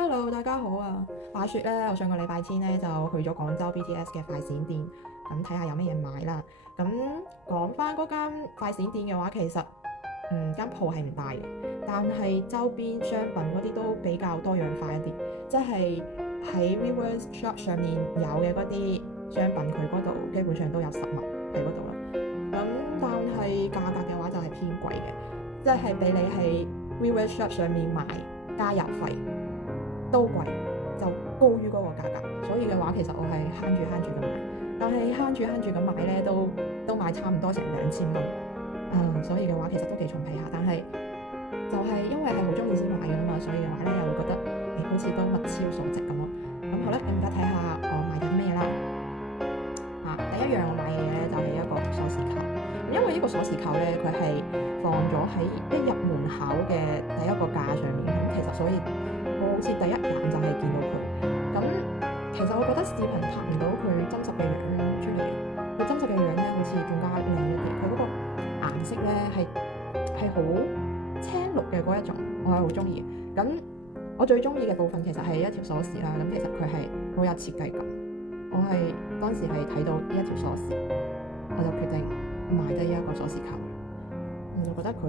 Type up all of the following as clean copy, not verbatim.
Hello，大家好啊！話說咧，我上個禮拜天咧就去咗廣州 BTS 嘅快閃店，咁睇下有乜嘢買啦。咁講翻嗰間快閃店嘅話，其實間鋪係唔大嘅，但係周邊商品嗰啲都比較多樣化一啲，即係喺 Viewers Shop 上面有嘅嗰啲商品，佢嗰度基本上都有實物喺嗰度啦。咁但係價格嘅話就係偏貴嘅，即係比你喺 Viewers Shop 上面買加油費都貴，就高於嗰個價格，所以嘅話其實我係慳住咁買，但係慳住咁買咧都買差唔多成2000蚊，所以嘅話其實都幾重皮下，但係就係因為係好中意先買㗎嘛，所以嘅話咧又會覺得好似都物超所值咁咯。咁好啦，咁而家睇下我買緊咩啦。第一樣我買嘅嘢咧就係一個鎖匙扣，因為呢個鎖匙扣咧佢係放咗喺一入門口嘅第一個架上面，咁其實所以我好似第一眼就係見到佢，咁其實我覺得視頻拍唔到佢真實嘅樣出嚟，佢真實嘅樣咧好似更加靚一啲，佢嗰個顏色咧係好青綠嘅嗰一種，我係好中意。咁我最中意嘅部分其實係一條鎖匙啦，咁其實佢係好有設計感，我係當時係睇到呢一條鎖匙，我就決定買低呢一個鎖匙扣，我就覺得佢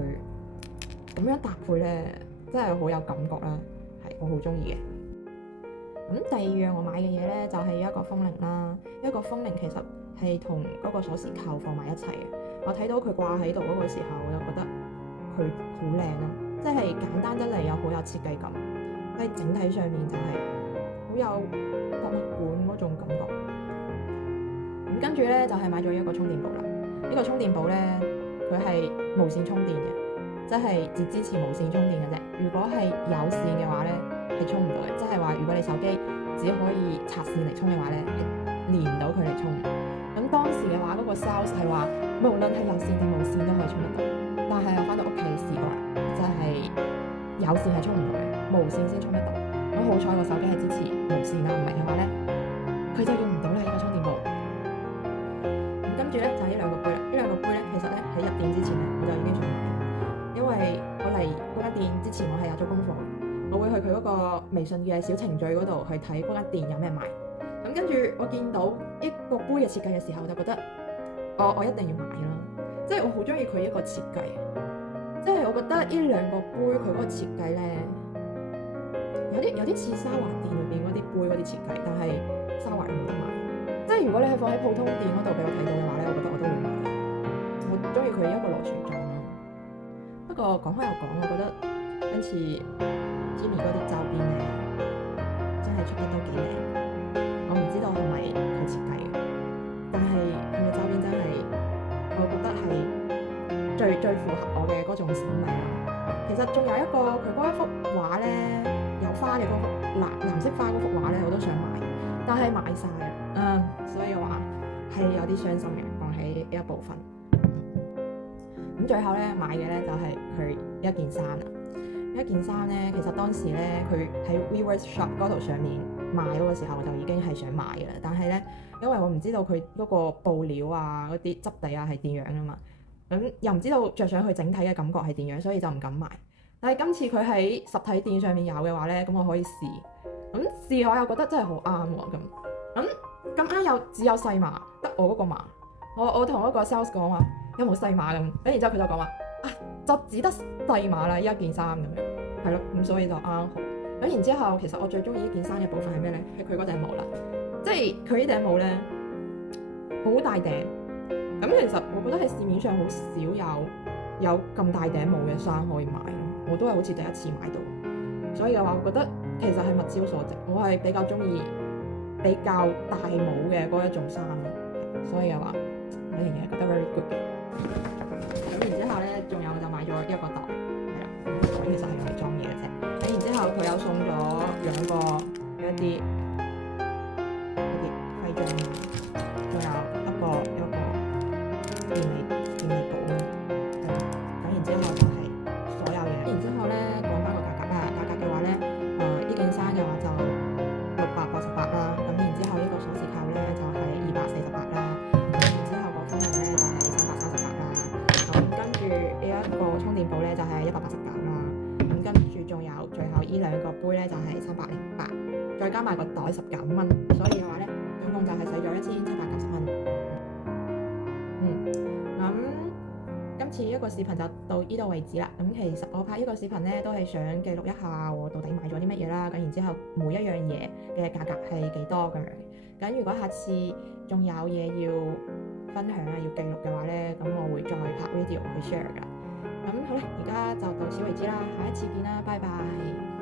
咁樣搭配咧真係好有感覺啦。我好中意嘅。咁第二樣我買嘅嘢咧就係一個風鈴啦，一個風鈴其實係同嗰個鎖匙扣放埋一齊嘅。我睇到佢掛喺度嗰個時候，我就覺得佢好靚啦，即係簡單得嚟又好有設計感，即係整體上面就係好有博物館嗰種感覺。咁跟住咧就係買咗一個充電寶啦。呢個充電寶咧佢係無線充電嘅，即係只支持無線充電嘅啫。如果係有線嘅話咧，係充唔到嘅。即係話，如果你手機只可以插線嚟充嘅話咧，係連唔到佢嚟充。咁當時嘅話，嗰個 sales 係話，無論係有線定無線都可以充得到。但係我翻到屋企試過啦，就係有線係充唔到嘅，無線先充得到。咁好彩個手機係支持無線啦，唔係嘅話咧，佢就用唔到啦呢個充電寶。咁跟住咧就係呢兩個杯啦。呢兩個杯咧，其實咧喺入店之前咧，我就已經想買。因為我嚟嗰間店之前，我係有做功課，我會去佢嗰個微信嘅小程序嗰度去睇嗰間店有咩賣。咁跟住我見到一個杯嘅設計嘅時候，我就覺得我一定要買啦。即係我好中意佢一個設計，即係我覺得呢兩個杯佢嗰個設計咧，有啲似沙華店裏邊嗰啲杯嗰啲設計，但係沙華有冇得買。即係如果你係放喺普通店嗰度俾我睇到嘅話咧，我覺得我都會買。我中意佢一個螺旋狀。不過講開又講，我覺得今次 Jimmy 嗰啲周邊咧，真係出得都幾靚。我唔知道係咪佢設計嘅，但係佢嘅周邊真係，我覺得係最符合我嘅嗰種審美啦。其實仲有一個佢嗰一幅畫咧，有花嘅嗰幅藍色花嗰幅畫咧，我都想買，但係買晒啦。所以話係有啲傷心嘅，講起呢一部分。咁最後咧買嘅咧就係佢一件衫啦。一件衫咧，其實當時咧佢喺 Viewers Shop 嗰度上面賣嗰個時候，我就已經係想買嘅啦。但係咧，因為我唔知道佢嗰個布料啊、嗰啲質地啊係點樣啊嘛，咁又唔知道着上去整體嘅感覺係點樣，所以就唔敢買。但係今次佢喺實體店上面有嘅話咧，咁我可以試。咁試我又覺得真係好啱喎。咁啱又只有細碼，得我嗰個碼。我同嗰個 sales 講話，有冇細碼咁？然之後佢就講話就只得細碼啦，呢一件衫咁樣，係咯，咁所以就啱好。咁然之後，其實我最中意呢件衫嘅部分係咩咧？係佢嗰頂帽啦，即係佢呢頂帽咧好大頂。咁其實我覺得喺市面上好少有咁大頂帽嘅衫可以買咯，我都係好似第一次買到，所以嘅話，我覺得其實係物超所值。我係比較中意比較大帽嘅嗰一種衫咯，所以嘅話，我仍然係覺得 very good 嘅。咁然之後咧，仲有我就買咗一個袋，係啦，袋其實係用嚟裝嘢嘅啫。咁然之後佢有送咗兩個一啲徽章啊，仲有一個便利寶啦。咁然之後就係所有嘢。然之後咧講翻個價格啦，價格嘅話咧，呢件衫嘅話就688啦。咁然之後呢個鎖匙扣咧就係248啦。呢一個充電寶咧就係189啦，咁跟住仲有最後依兩個杯咧就係308，再加埋個袋19蚊，所以嘅話咧總共就係使咗1790蚊。咁今次一個視頻就到呢度為止啦。咁其實我拍呢個視頻咧都係想記錄一下我到底買咗啲乜嘢啦，咁然之後每一樣嘢嘅價格係幾多咁樣。咁如果下次仲有嘢要分享啊，要記錄嘅話咧，咁我會再拍 video 去 share 噶。咁好啦，而家就到此為止啦，下一次見啦，拜拜。